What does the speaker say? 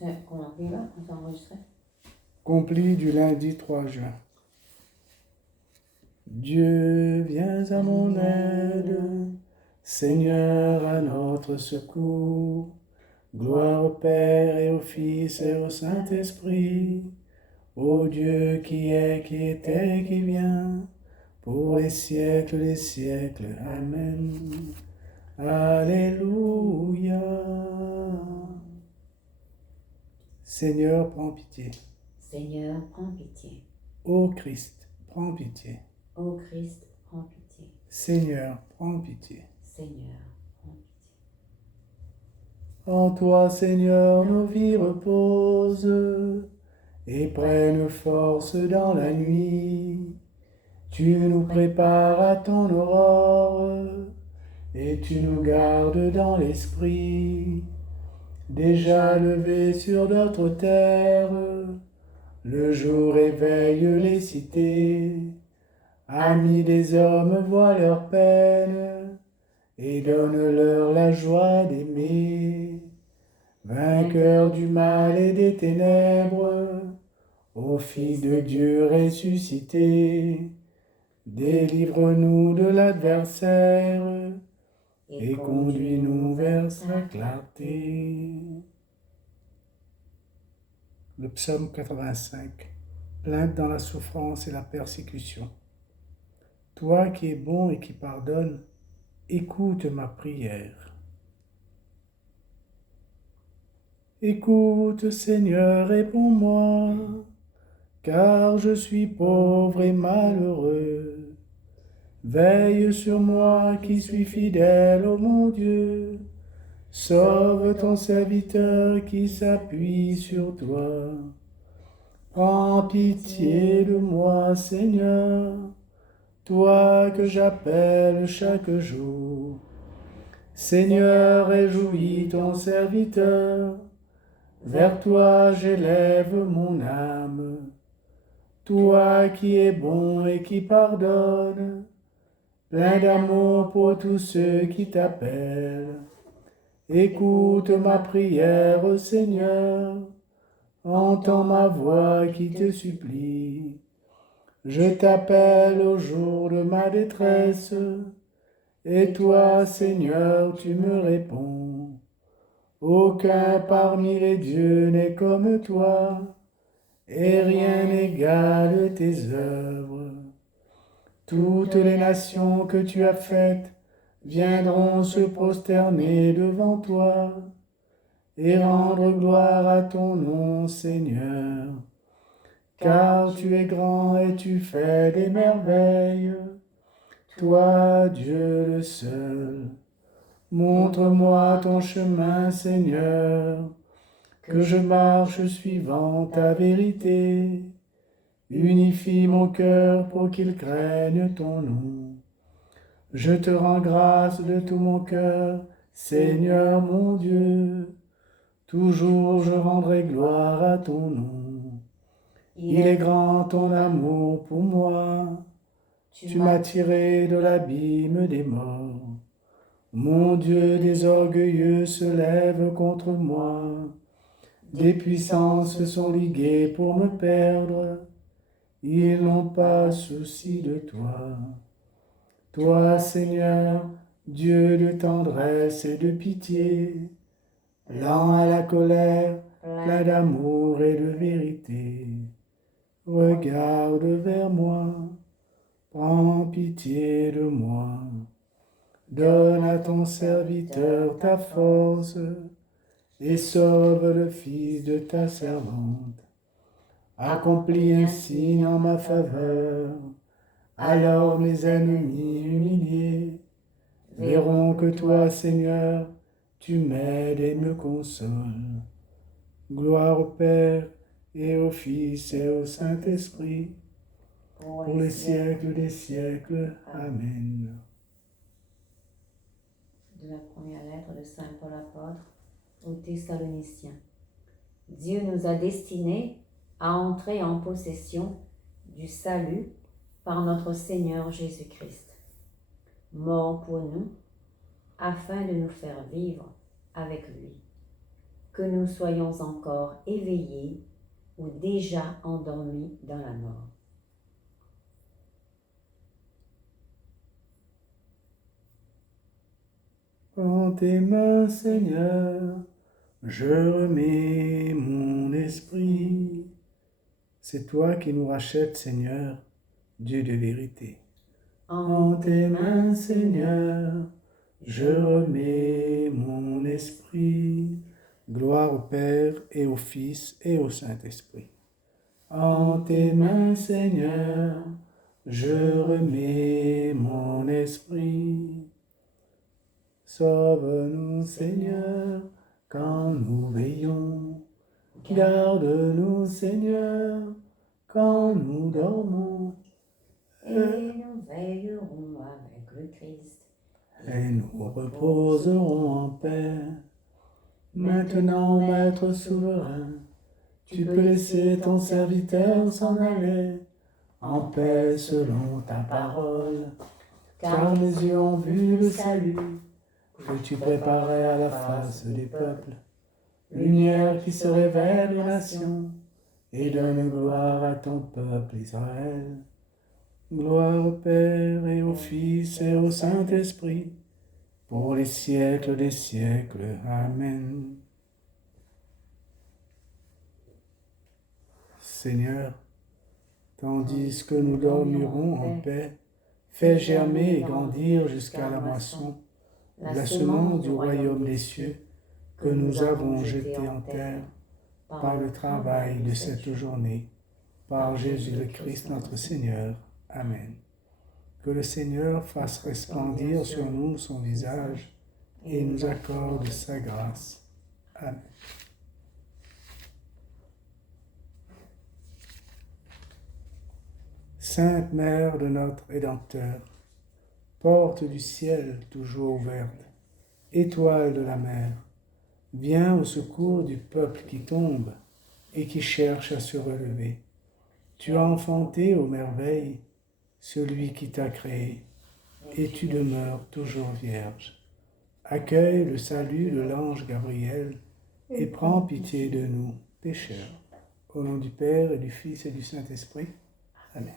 On s'est enregistré. Complis du lundi 3 juin. Dieu, viens à mon aide, Seigneur, à notre secours. Gloire au Père et au Fils et au Saint-Esprit, ô Dieu qui est, qui était, qui vient, pour les siècles des siècles. Amen. Alléluia. Seigneur, prends pitié. Seigneur, prends pitié. Ô Christ, prends pitié. Ô Christ, prends pitié. Seigneur, prends pitié. Seigneur, prends pitié. En toi, Seigneur, nos vies reposent et prennent force dans la nuit. Tu nous prépares à ton aurore et tu nous gardes dans l'esprit. Déjà levé sur notre terre, le jour éveille les cités. Amis des hommes, vois leur peine et donne-leur la joie d'aimer. Vainqueur du mal et des ténèbres, ô Fils de Dieu ressuscité, délivre-nous de l'adversaire et conduis-nous vers sa clarté. Le psaume 85, plainte dans la souffrance et la persécution. Toi qui es bon et qui pardonnes, écoute ma prière. Écoute, Seigneur, réponds-moi, car je suis pauvre et malheureux. Veille sur moi qui suis fidèle, ô mon Dieu. Sauve ton serviteur qui s'appuie sur toi. Prends pitié de moi, Seigneur, toi que j'appelle chaque jour. Seigneur, réjouis ton serviteur. Vers toi j'élève mon âme, toi qui es bon et qui pardonne, plein d'amour pour tous ceux qui t'appellent. Écoute ma prière, Seigneur, entends ma voix qui te supplie. Je t'appelle au jour de ma détresse, et toi, Seigneur, tu me réponds. Aucun parmi les dieux n'est comme toi, et rien n'égale tes œuvres. Toutes les nations que tu as faites viendront se prosterner devant toi et rendre gloire à ton nom, Seigneur. Car tu es grand et tu fais des merveilles, toi, Dieu le seul. Montre-moi ton chemin, Seigneur, que je marche suivant ta vérité. Unifie mon cœur pour qu'il craigne ton nom. Je te rends grâce de tout mon cœur, Seigneur mon Dieu. Toujours je rendrai gloire à ton nom. Il est grand ton amour pour moi. Tu m'as tiré de l'abîme des morts. Mon Dieu, des orgueilleux se lèvent contre moi. Des puissances sont liguées pour me perdre. Ils n'ont pas souci de toi. Toi, Seigneur, Dieu de tendresse et de pitié, lent à la colère, plein d'amour et de vérité. Regarde vers moi, prends pitié de moi. Donne à ton serviteur ta force et sauve le fils de ta servante. Accomplis un signe en ma faveur, alors mes ennemis humiliés verront que toi, Seigneur, tu m'aides et me consoles. Gloire au Père et au Fils et au Saint-Esprit, pour les siècles des siècles. Amen. De la première lettre de Saint Paul apôtre aux Thessaloniciens. Dieu nous a destinés à entrer en possession du salut par notre Seigneur Jésus-Christ, mort pour nous, afin de nous faire vivre avec lui. que nous soyons encore éveillés ou déjà endormis dans la mort. En tes mains, Seigneur, je remets mon esprit. C'est toi qui nous rachètes, Seigneur, Dieu de vérité. En tes mains, Seigneur, je remets mon esprit. Gloire au Père et au Fils et au Saint-Esprit. En tes mains, Seigneur, je remets mon esprit. Sauve-nous, Seigneur, quand nous veillons. Garde-nous, Seigneur, quand nous dormons. Et nous veillerons avec le Christ. Et nous reposerons en paix. Maintenant, Maître souverain, tu peux laisser ton serviteur s'en aller en paix selon ta parole. Car mes yeux ont vu le salut que tu préparais à la face des peuples. Lumière qui se révèle aux nations et donne gloire à ton peuple Israël. Gloire au Père et au Fils et au Saint-Esprit, pour les siècles des siècles. Amen. Seigneur, tandis que nous dormirons en paix, fais germer et grandir jusqu'à la moisson la semence du royaume des cieux que nous avons jetée en terre par le travail de cette journée, par Jésus le Christ notre Seigneur. Amen. Que le Seigneur fasse resplendir sur nous son visage et nous accorde sa grâce. Amen. Sainte Mère de notre Rédempteur, porte du ciel toujours ouverte, étoile de la mer, viens au secours du peuple qui tombe et qui cherche à se relever. Tu as enfanté aux merveilles celui qui t'a créé, et tu demeures toujours vierge. Accueille le salut de l'ange Gabriel et prends pitié de nous, pécheurs. Au nom du Père et du Fils et du Saint-Esprit. Amen.